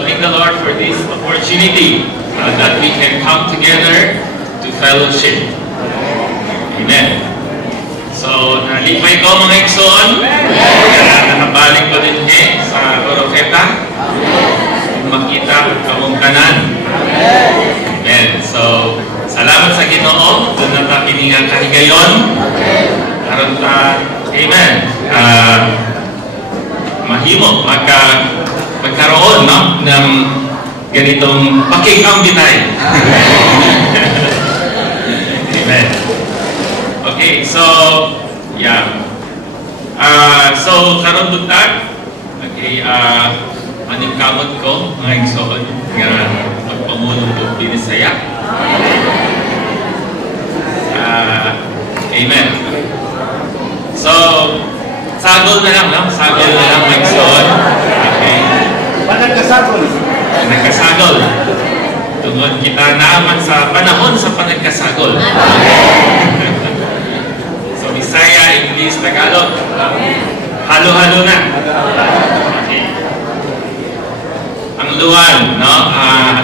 So thank the Lord for this opportunity that we can come together to fellowship. Amen. So, nalipay ko mga igsoon. Nakabalik ko din sa Oroqueta. Makita kamong tanan. Amen. So, salamat sa Ginoo. Doon na ta kiningang kahigayon. Karon ta, amen. Mahimo magkaroon no ng ganitong pakikambitay. Amen. Okay, so yeah. So karon buntag, okay, maningkamot ko mga igsoon nga magpamuno ko binisaya. Amen. So sagol na lang, no? Sagol na lang mga igsoon. Okay. Panagkasagol. Panagkasagol. Tungod kita naaman sa panahon sa panagkasagol. So, Bisaya, English, Tagalog. Halo-halo na. Okay. Ang luwan, no?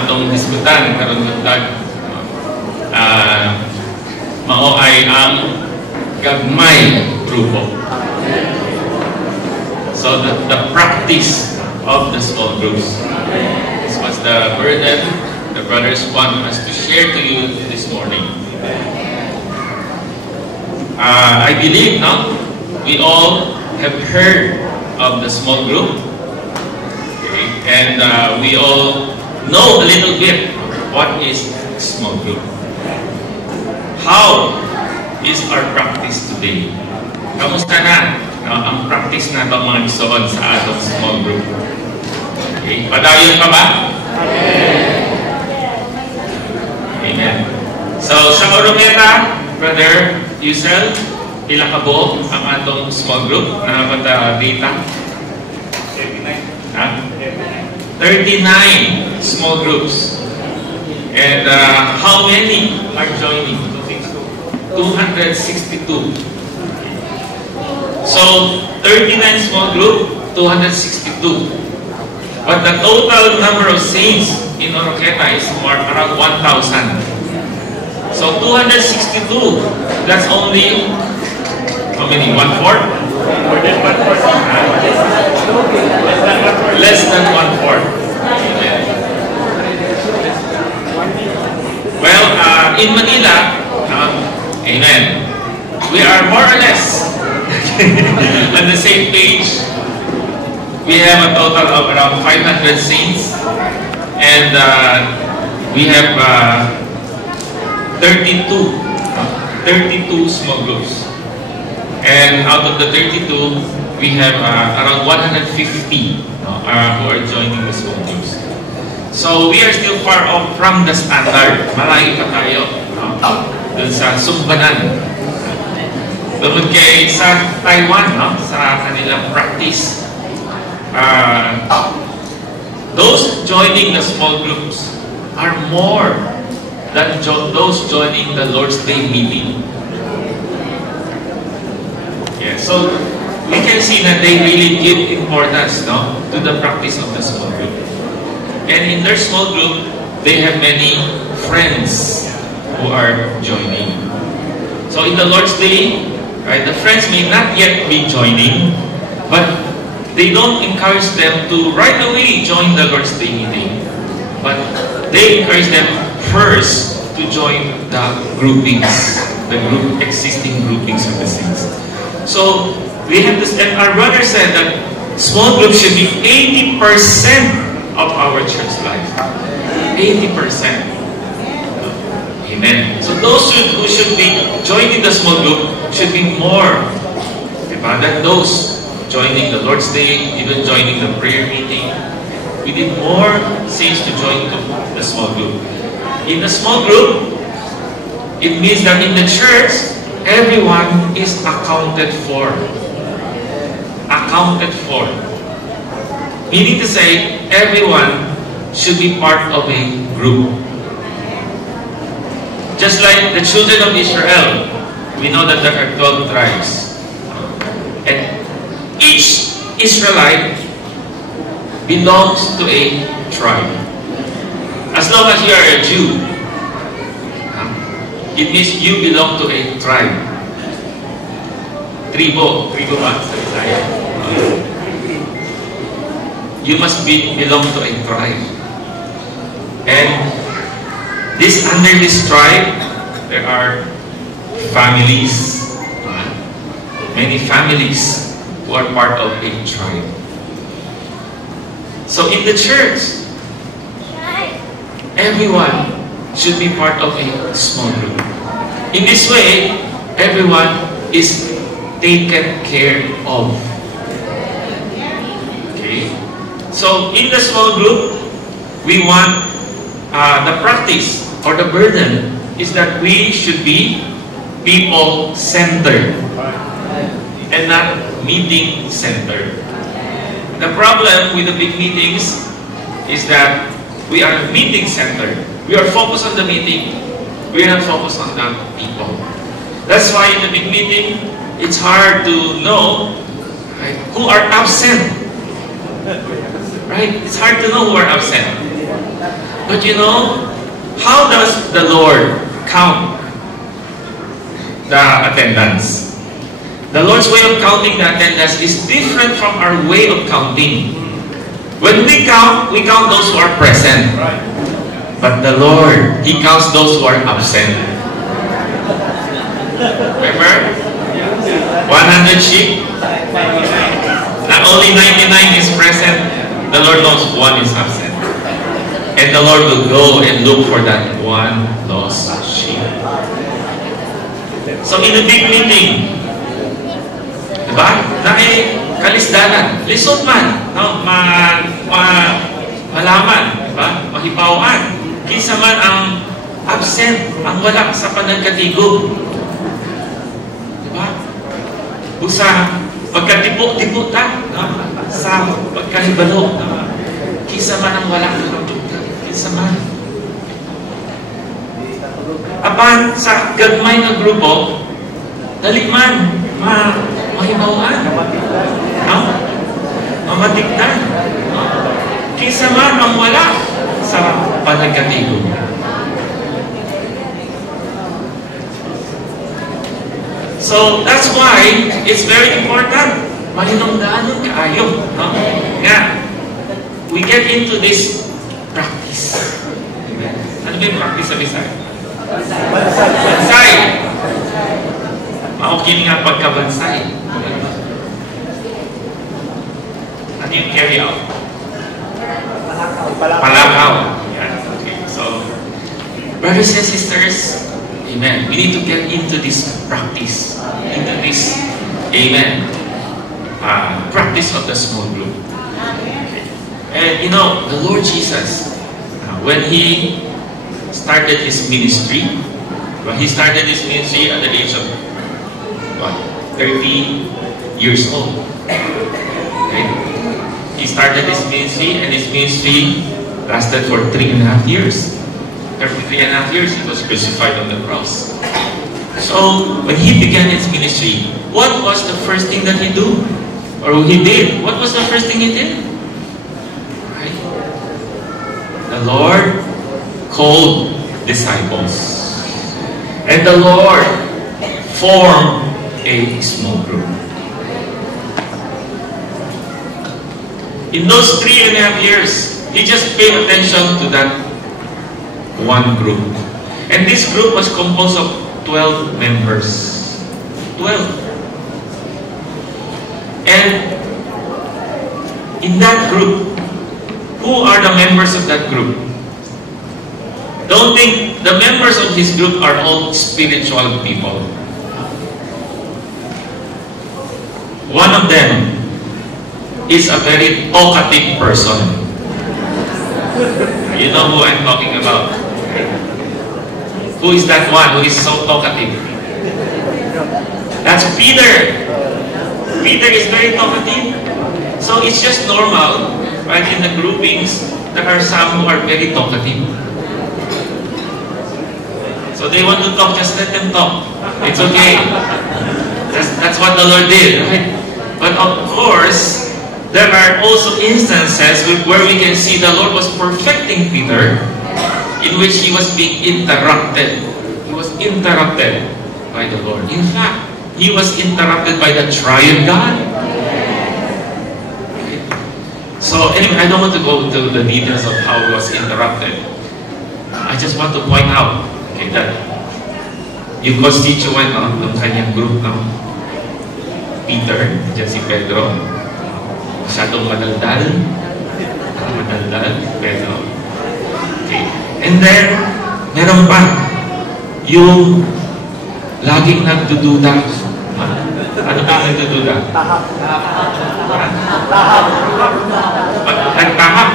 Atong diskutan, karon buntag. Mao ay ang gagmay grupo. So, the practice of the small groups. This was the burden the brothers want us to share to you this morning. I believe, no? We all have heard of the small group, okay? And we all know a little bit what is small group. How is our practice today? Kamusta na? No? Ang practice na itong mga igsoon sa atong small group. Okay? Padayon pa ba? Amen. So, sa Oroqueta, Brother Yusel, pila ka buo ang atong small group na data? 39 small groups. And how many are joining? 262. So, 39 small group, 262. But the total number of saints in Oroqueta is around 1,000. So 262, that's only, how many? 1/4? More than 1/4. Less than 1/4. Well, in Manila, amen, we are more or less on the same page. We have a total of around 500 saints, and we have 32 small groups. And out of the 32, we have around 150 who are joining the small groups. So we are still far off from the standard. Malayo pa tayo dun sa sumbanan. Tungkol kay sa Taiwan, sa kanilang practice. Those joining the small groups are more than those joining the Lord's Day meeting. Yeah, so we can see that they really give importance, no, to the practice of the small group. And in their small group, they have many friends who are joining. So in the Lord's Day, right, the friends may not yet be joining, but they don't encourage them to right away join the Lord's Day meeting, but they encourage them first to join the groupings, the existing groupings of the saints. So we have this, and our brother said that small groups should be 80% of our church life. 80%. Amen. So those who should be joining the small group should be more than those joining the Lord's Day, even joining the prayer meeting. We need more saints to join the small group. In the small group, it means that in the church, everyone is accounted for. Accounted for. Meaning to say, everyone should be part of a group. Just like the children of Israel, we know that there are 12 tribes. And each Israelite belongs to a tribe. As long as you are a Jew, it means you belong to a tribe. Tribo ba sa Bisaya? You must belong to a tribe. And under this tribe, there are families. Many families who are part of a tribe. So in the church, everyone should be part of a small group. In this way, everyone is taken care of. Okay? So in the small group, we want the practice or the burden is that we should be people-centered and not meeting-centered. The problem with the big meetings is that we are meeting-centered. We are focused on the meeting. We are not focused on the people. That's why in the big meeting, it's hard to know, right, who are absent. Right? It's hard to know who are absent. But you know, how does the Lord count the attendance? The Lord's way of counting the attendance is different from our way of counting. When we count those who are present. But the Lord, He counts those who are absent. Remember? 100 sheep. Not only 99 is present, the Lord knows one is absent. And the Lord will go and look for that one lost sheep. So in a big meeting, diba? Kalisdanan, lisod man, no? Malaman, diba? Mahibawaan. Kinsa man ang absent, ang wala sa panagkatigo. Diba? Busa, pagkatipo-tipo ta, no? Sa pagkahibalo, no? Kinsa man ang wala, kinsa man. Apan sa gagmay nga grupo, dali man, mahibawaan, no? Mamatigdan, no? Kinsa man ang wala sa panagkatigo. So that's why it's very important. Malinongdanon kaayo, no? Nga, we get into this practice. Ano ba yung practice sa Bisaya? Bansay. Maokin nga pagkabansay. Ano yung carry out? Palakaw. Yeah, okay. So, brothers and sisters, amen. We need to get into this practice. Into this, amen, practice of the small group. And you know, the Lord Jesus, when He started His ministry, at the age of, 30 years old. Okay? He started his ministry, and his ministry lasted for 3.5 years. After 3.5 years, He was crucified on the cross. So, when He began His ministry, what was the first thing that He did? Or He did? What was the first thing He did? Right? The Lord called disciples. And the Lord formed a small group. In those 3.5 years, He just paid attention to that one group. And this group was composed of 12 members. 12. And in that group, who are the members of that group? Don't think the members of this group are all spiritual people. One of them is a very talkative person. You know who I'm talking about. Who is that one who is so talkative? That's Peter. Peter is very talkative. So it's just normal, right? In the groupings, there are some who are very talkative. So they want to talk, just let them talk. It's okay. That's what the Lord did, right? But of course, there are also instances where we can see the Lord was perfecting Peter, in which he was being interrupted. He was interrupted by the Lord. In fact, he was interrupted by the triune God. So anyway, I don't want to go into the details of how he was interrupted. I just want to point out, okay, that yung constituent ng kanyang group, Peter, dyan si Pedro, masyadong madaldal, Pedro. Okay. And then, meron pa, yung laging nagdududa. Ano ba yung nagdududa? Nagtahak.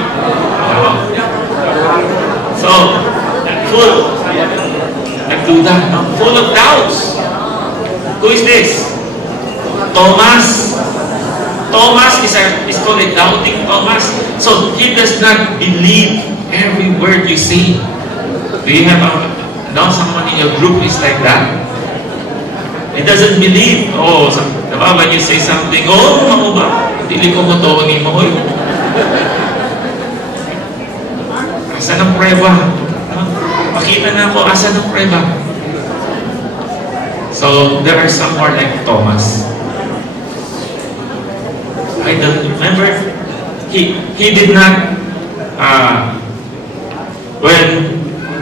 So, nagduda, full of doubts. Who is this? Thomas. Thomas is called a doubting Thomas. So, he does not believe every word you say. Do you have someone in your group is like that? He doesn't believe. Oh, diba, when you say something, oh, ano ba? Dili ko mo tawagin mo. Asa ng prueba? Pakita na ako, asa ng prueba? So, there are some more like Thomas. I don't remember. He did not, when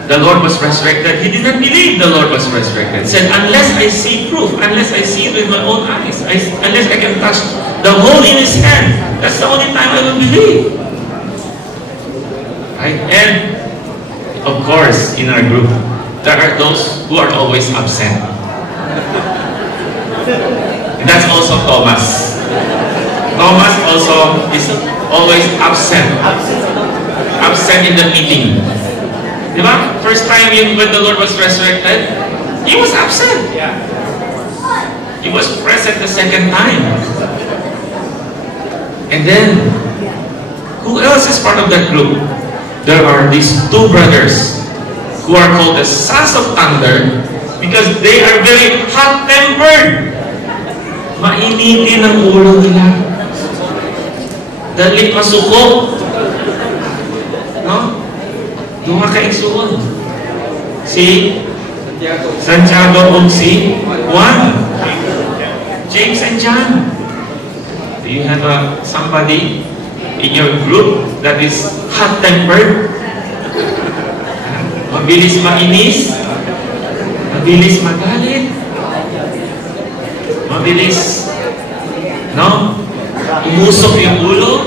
the Lord was resurrected, he did not believe the Lord was resurrected. He said, unless I see proof, unless I see it with my own eyes, unless I can touch the hole in his hand, that's the only time I will believe. Right? And, of course, in our group, there are those who are always absent. And that's also Thomas. Thomas also is always absent. Absent in the meeting. Diba? First time when the Lord was resurrected, he was absent. Yeah. He was present the second time. And then, who else is part of that group? There are these two brothers who are called the sons of thunder because they are very hot-tempered. Mainitin ang ulo nila. Dali masuko. No? Duma kaigsuon. Si Santiago o si Juan. James and John. Do you have somebody in your group that is hot-tempered? Mabilis mainis? Mabilis magalit? Mabilis, no? Umusok yung ulo?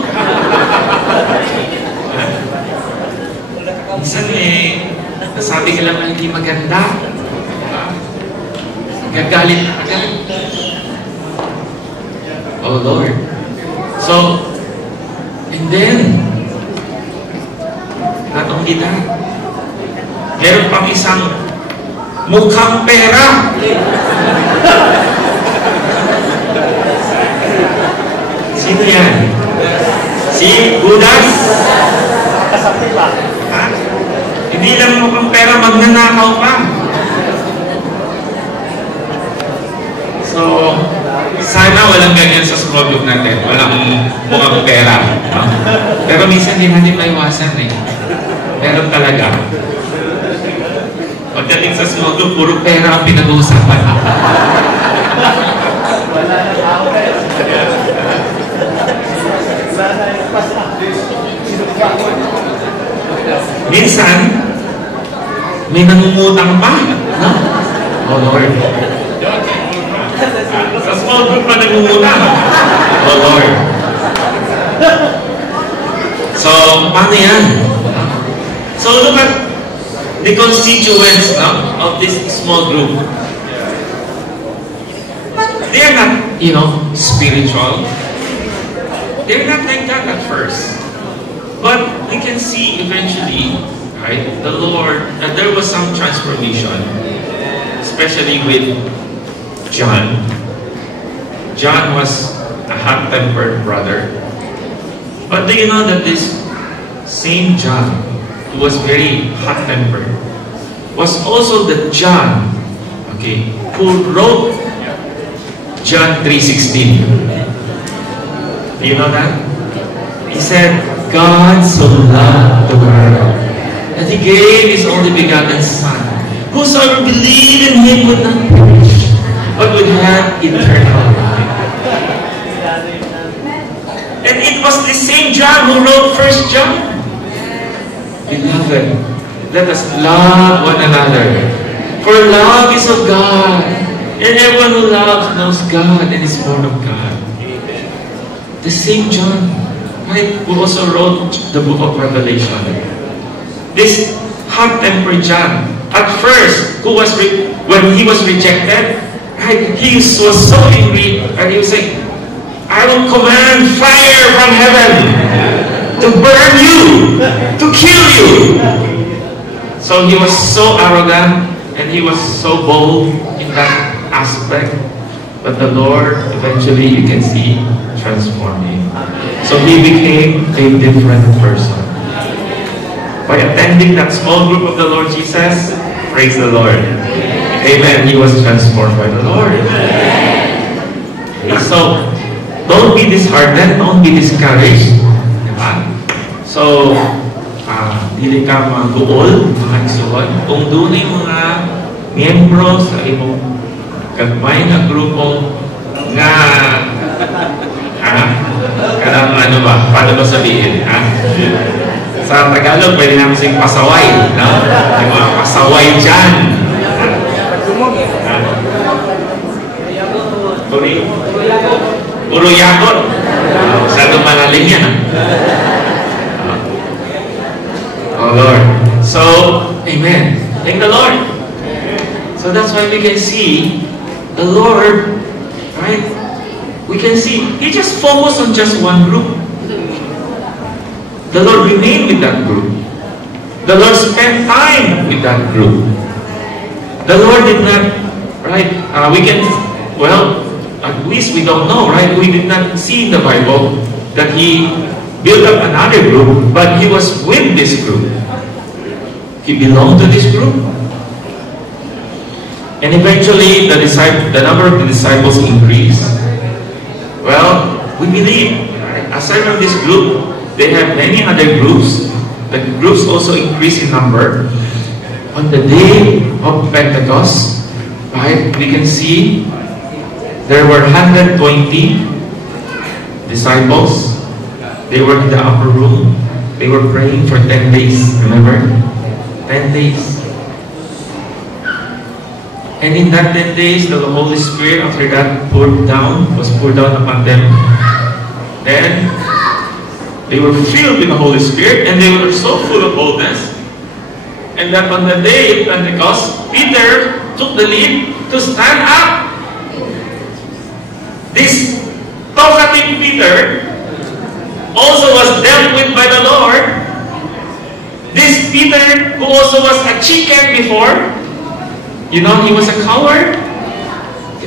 Minsan nasabi ka lang na hindi maganda. Gagalit na agad. Oh Lord. So, and then, not only that, meron pang isang mukhang pera. Sino yan? Si Judas? Ha? Hindi lang mukhang pera, magnanakaw pa. So, sana walang ganyan sa small group natin. Walang mukhang pera. No? Pero minsan hindi natin maiwasan eh. Meron talaga. Pagdating sa small group, puro pera ang pinag-uusapan. Minsan, may nangungutang pa. No? Oh Lord. Sa small group pa nangungutang. Oh Lord. So, paano yan? So, look at the constituents of this small group. They are not, spiritual. They're not like that at first. But we can see eventually, right, the Lord, there was some transformation, especially with John. John was a hot-tempered brother. But do you know that this same John, who was very hot-tempered, was also the John, okay, who wrote John 3:16. Do you know that? said, God so loved the world that He gave His only begotten Son. Whosoever believe in Him would not perish, but would have eternal life. And it was the same John who wrote 1 John. Beloved, let us love one another. For love is of God. And everyone who loves knows God and is born of God. The same John, right, who also wrote the book of Revelation. This hot-tempered John, at first, when he was rejected, right, he was so angry, and he was like, I will command fire from heaven to burn you, to kill you. So he was so arrogant and he was so bold in that aspect. But the Lord, eventually, you can see, transformed him. So he became a different person. By attending that small group of the Lord Jesus, praise the Lord. Amen. He was transformed by the Lord. So, don't be disheartened, don't be discouraged. Diba? So, dili ka mag-uol, mga igsuon. Kung doon yung mga miyembro sa imong kagmay na grupo nga kanang ano ba, paano ba sabihin? Sa Tagalog, pwede namin sing pasaway, no? Yung mga pasaway dyan. Puro yakot. Masyado malalim yan. Oh Lord. So, amen. Thank the Lord. So that's why we can see the Lord, right? We can see, He just focused on just one group. The Lord remained with that group. The Lord spent time with that group. The Lord did not, right? We can, well, at least we don't know, right? We did not see in the Bible that He built up another group, but He was with this group. He belonged to this group. And eventually, the number of the disciples increased. Well, we believe, right? Aside from this group, they have many other groups. The groups also increase in number. On the day of Pentecost, right, we can see there were 120 disciples. They were in the upper room. They were praying for 10 days. Remember? 10 days. And in that 10 days, the Holy Spirit, after that, was poured down upon them. Then, they were filled with the Holy Spirit, and they were so full of boldness. And that on the day of Pentecost, Peter took the lead to stand up. This talkative Peter also was dealt with by the Lord. This Peter, who also was a chicken before, you know, he was a coward.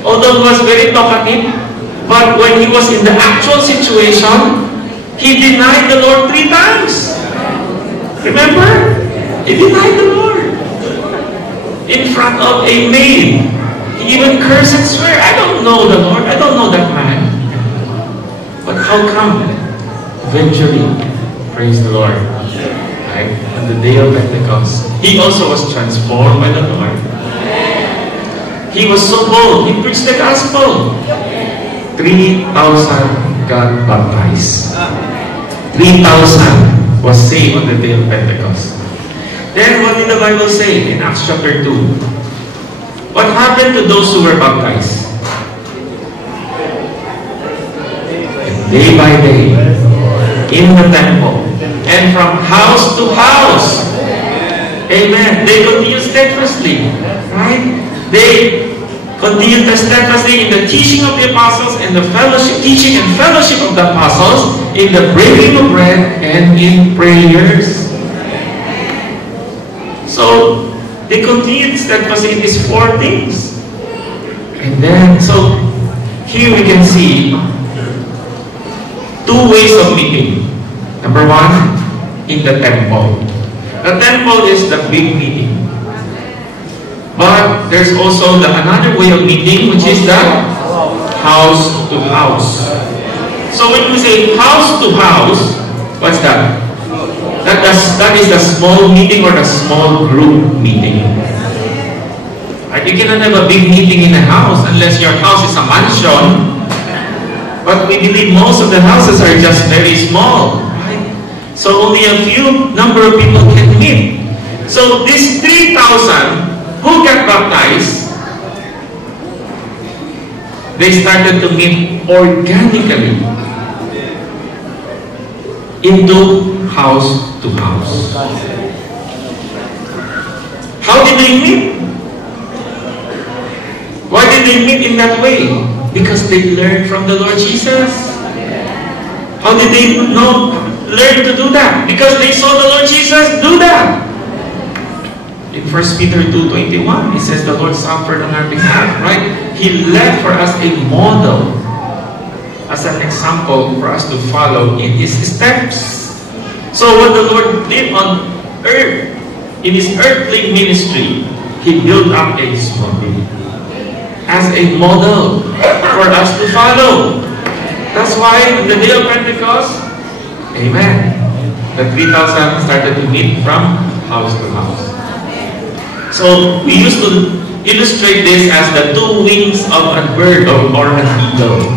Although he was very talkative, but when he was in the actual situation, he denied the Lord 3 times. Remember? He denied the Lord. In front of a maid. He even cursed and swear, I don't know the Lord. I don't know that man. But how come? Eventually, praise the Lord. Right? On the day of Pentecost, he also was transformed by the Lord. He was so bold. He preached the gospel. 3,000 got baptized. 3,000 was saved on the day of Pentecost. Then what did the Bible say in Acts chapter 2? What happened to those who were baptized? And day by day, in the temple, and from house to house, amen, they continued steadfastly, right? They continued steadfastly in the teaching of the apostles and the fellowship, teaching and fellowship of the apostles, in the breaking of bread and in prayers. So they continued steadfastly in these 4 things. And then, so here we can see 2 ways of meeting. Number 1, in the temple. The temple is the big meeting. But there's also another way of meeting, which is the house to house. So when we say house to house, That is the small meeting or the small group meeting. Right? You cannot have a big meeting in a house unless your house is a mansion. But we believe most of the houses are just very small. Right? So only a few number of people can meet. So these 3,000 who got baptized, they started to meet organically into house to house. How did they meet? Why did they meet in that way? Because they learned from the Lord Jesus. How did they learn to do that? Because they saw the Lord Jesus do that. In 1 Peter 2:21, he says the Lord suffered on our behalf, right? He left for us a model, as an example for us to follow in His steps. So what the Lord did on earth, in His earthly ministry, He built up a small group as a model for us to follow. That's why on the day of Pentecost, amen, the 3,000 started to meet from house to house. So we used to illustrate this as the two wings of a bird or an eagle.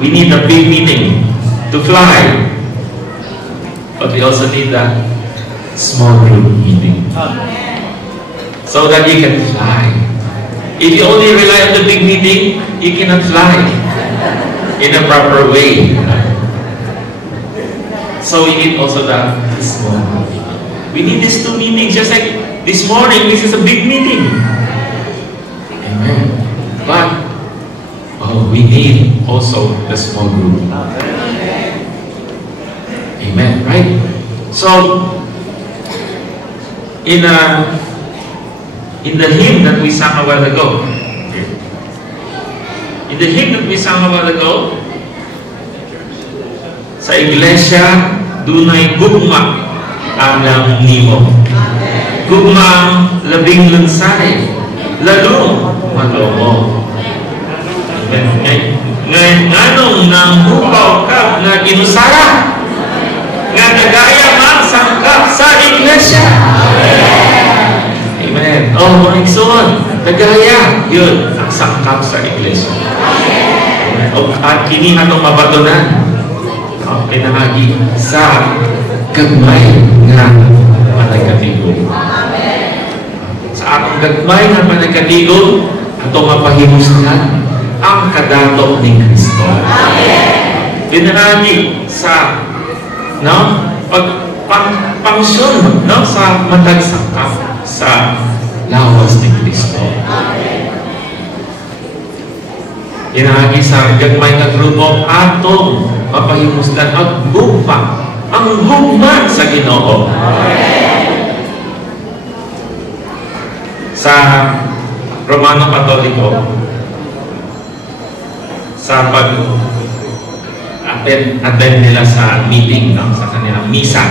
We need a big meeting to fly, but we also need a small group meeting so that you can fly. If you only rely on the big meeting, you cannot fly in a proper way. So we need also the small group. We need these two meetings, just like this morning. This is a big meeting. Amen. But we need also the small group. Amen. Right? So in the hymn that we sang a while ago, sa iglesia dunay gugma alam nimo. Gugmang labing lunsay, lalong malomo. Nganong nang hupaw ka na ginusara, nga nagaya magsangkap sa iglesia. Amen. Mga igsoon, nagaya, yun, ang sangkap sa iglesia. At kini atong mabatunan, pinahagi sa gagmay nga panagkatigo. Sa atong gagmay nga panagkatigo, atong mapahimuslan ang kadatok ni Kristo. Pinahagi sa pangsyon sa matagsangkap sa lawas ni Kristo. Pinahagi sa gagmay nga grupo atong mapahimuslan at gugma, ang gugma sa Ginoo. Sa Romano Katoliko, sa pag-attend nila sa meeting, sa kanilang misa,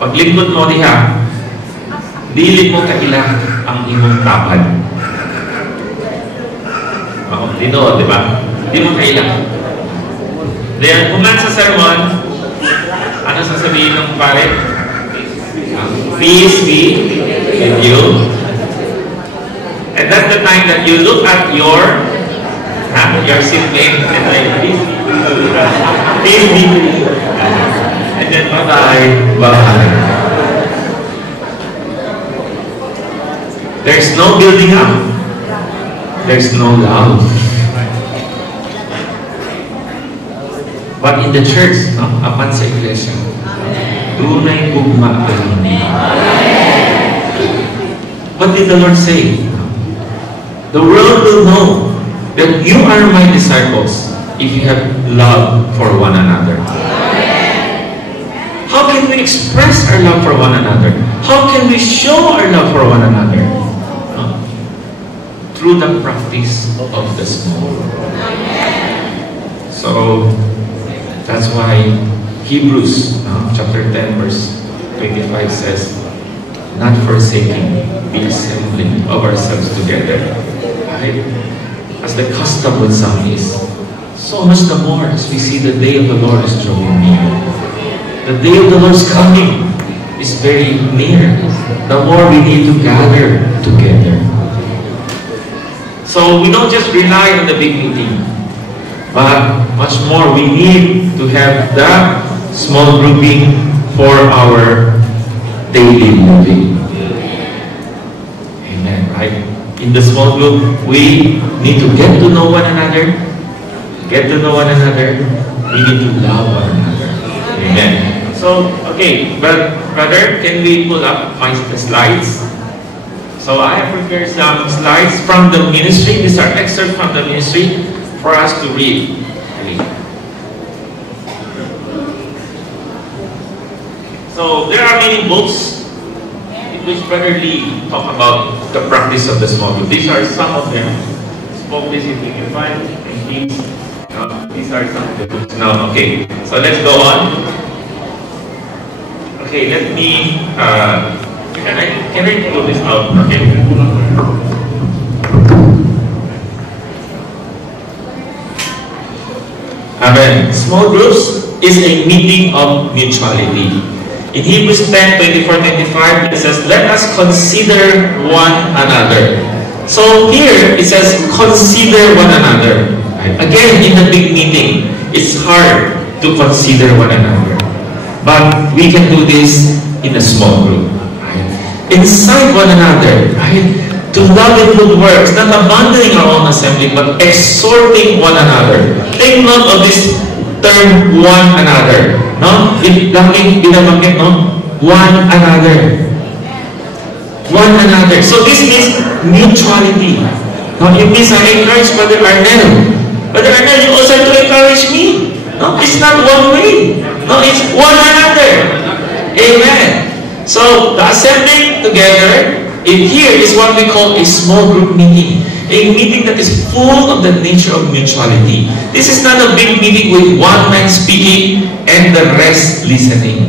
paglingkod mo diha, dili mo kaila ang imong tabad. Dito, di ba? Di mo kaila. Then, uman sa sermon, ano sasabihin ng pare? Peace be with you. And that's the time that you look at your seatmate and like, peace be with you. And then, bye-bye. There's no building up. There's no love. But in the church, apan sa iglesia, dunay gugma lang. What did the Lord say? The world will know that you are my disciples if you have love for one another. How can we express our love for one another? How can we show our love for one another? Through the practice of the small. So that's why Hebrews chapter 10 verse 25 says, not forsaking the assembling of ourselves together, right? As the custom with some is, So much the more as we see the day of the Lord is drawing near. The day of the Lord is coming. Is very near. The more we need to gather together. So we don't just rely on the big meeting, but much more we need to have that small grouping for our daily living. Amen, right? In the small group, we need to get to know one another. Get to know one another. We need to love one another. Amen. So, okay, but brother, can we pull up the slides? So I have prepared some slides from the ministry. These are excerpts from the ministry for us to read. So there are many books in which Brother Lee talk about the practice of the small group. These are some of them. Small place if we can find. And these are some of the books. Now, okay. So let's go on. Okay, let me, can I pull this out? Okay. Amen. Small groups is a meeting of mutuality. In Hebrews 10, 24-25, it says, let us consider one another. So here, it says, consider one another. Again, in the big meeting, it's hard to consider one another. But we can do this in a small group. Right? Inside one another, right? To love and good works, not abandoning our own assembly, but exhorting one another. Take note of this term, one another. No? Laging binabanggit, no? One another. One another. So this means mutuality. Now, it means I encourage Brother Arnel. Brother Arnel, you also have to encourage me. No, it's not one way. No, it's one another. Amen. So, the assembling together in here is what we call a small group meeting. A meeting that is full of the nature of mutuality. This is not a big meeting with one man speaking and the rest listening.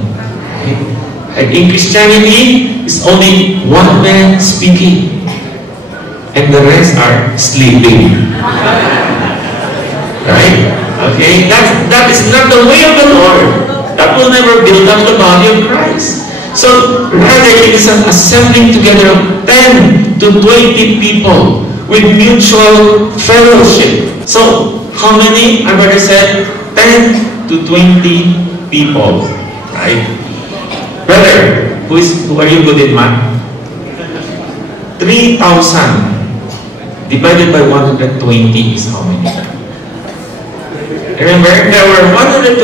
And in Christianity, it's only one man speaking and the rest are sleeping. Right? Okay, that is not the way of the Lord. That will never build up the body of Christ. So rather, it is an assembling together of 10 to 20 people with mutual fellowship. So how many? Our brother said 10 to 20 people. Right? Brother, who are you good in math? 3,000 divided by 120 is how many? Remember, there were 120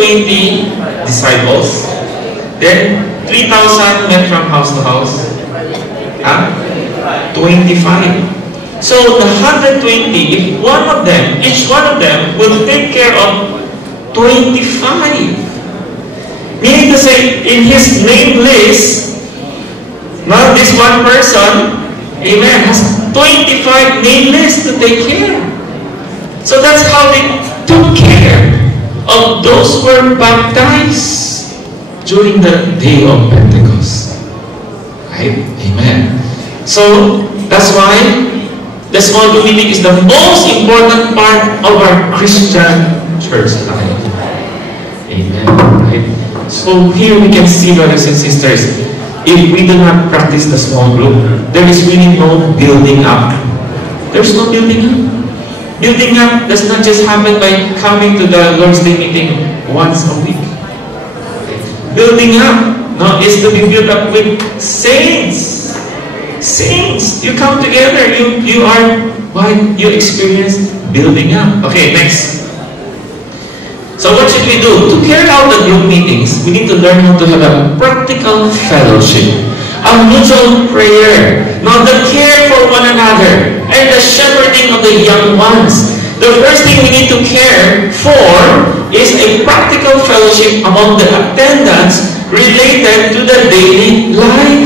disciples. Then 3,000 went from house to house. 25. So the 120, if one of them, each one of them will take care of 25. Meaning to say, in his name list, not this one person, amen, has 25 name lists to take care. So that's how they took care of those who were baptized during the day of Pentecost. Right? Amen. So that's why the small group meeting is the most important part of our Christian church life. Amen. Right? So here we can see, brothers and sisters, if we do not practice the small group, there is really no building up. There's no building up. Building up does not just happen by coming to the Lord's Day meeting once a week. Building up, no, is to be built up with saints. Saints, you come together, you experience building up. Okay, next. So what should we do? To carry out the group meetings, we need to learn how to have a practical fellowship, a mutual prayer, now the care for one another, and the shepherding of the young ones. The first thing we need to care for is a practical fellowship among the attendants related to the daily life.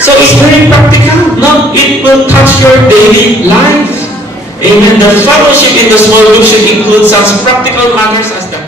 So it's very practical. No, it will touch your daily life. Amen. The fellowship in the small group should include such practical matters as the